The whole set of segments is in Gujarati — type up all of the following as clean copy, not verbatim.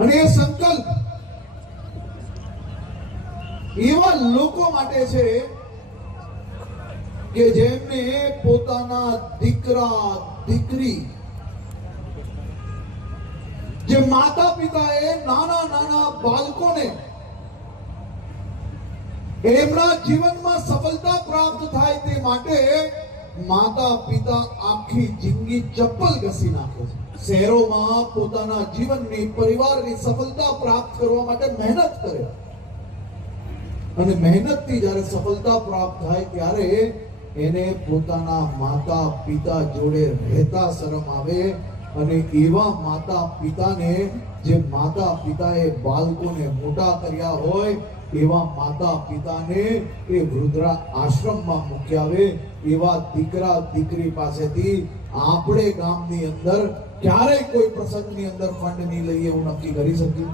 અને એ સંકલ્પ એવા લોકો માટે છે કે જેમને પોતાના દીકરા દીકરી, જે માતા પિતાએ નાના નાના બાળકોને એમના જીવનમાં સફળતા પ્રાપ્ત થાય તે માટે માતા પિતા આખી જિંદગી ચપ્પલ ઘસી નાખે છે. શહેરોમાં પોતાના જીવનની પરિવારની સફળતા પ્રાપ્ત કરવા માટે મહેનત કરે અને મહેનતથી જ્યારે સફળતા પ્રાપ્ત થાય ત્યારે એને પોતાના માતા પિતા જોડે રહેતા શરમ આવે. અને એવા માતા પિતાને, જે માતા પિતાએ બાળકોને મોટા કર્યા હોય, એવા માતા પિતાને એ વૃદ્ધા આશ્રમમાં મૂકી આવે. એવા દીકરા દીકરી પાસેથી આપણે ગામની અંદર ક્યારેય કોઈ પ્રસંગની અંદર ફંડ નહીં લઈએ એવું નક્કી કરી શકીએ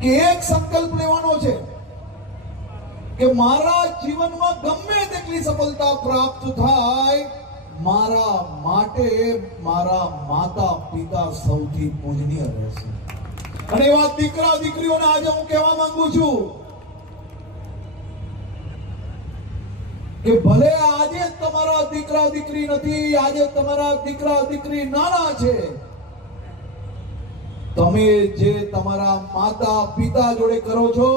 કે એક સંકલ્પ લેવાનો છે કે મારા જીવનમાં ગમે તેટલી સફળતા પ્રાપ્ત થાય, મારા માટે મારા માતા પિતા સૌથી પૂજનીય રહેશે. અને એવા દીકરા દીકરીઓને આજે હું કહેવા માંગુ છું કે ભલે આજે તમારા દીકરા દીકરી નથી, આજે તમારા દીકરા દીકરી નાના છે, તમે જે તમારા માતા પિતા જોડે કરો છો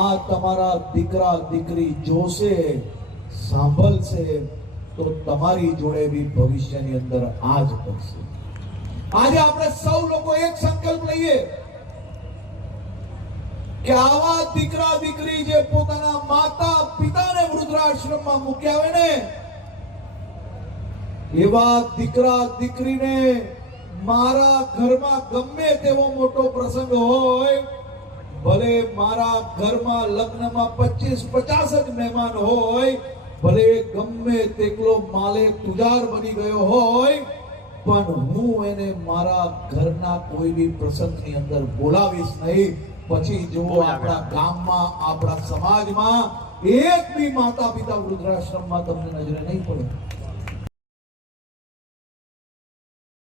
આ તમારા દીકરા દીકરી જોશે, સાંભળશે તો તમારી જોડે બી ભવિષ્યની અંદર આ જ કરશે. આજે આપણે સૌ લોકો એક સંકલ્પ લઈએ કે આવા દીકરા દીકરી જે પોતાના માતા પિતાને વૃદ્ધાશ્રમમાં મૂકી આવે ને, એવા દીકરા દીકરીને મારા ઘરમાં ગમે તેવો મોટો પ્રસંગ હોય, ભલે મારા ઘરમાં લગ્નમાં 25-50 જ મહેમાન હોય, ભલે ગમે તેટલો માલે તુજાર બની ગયો હોય, પણ હું એને મારા ઘરના કોઈ બી પ્રસંગની અંદર બોલાવીશ નહીં. પછી જો આપણા ગામમાં, આપણા સમાજમાં એક બી માતા પિતા વૃદ્ધાશ્રમમાં તમને નજરે નહીં પડે.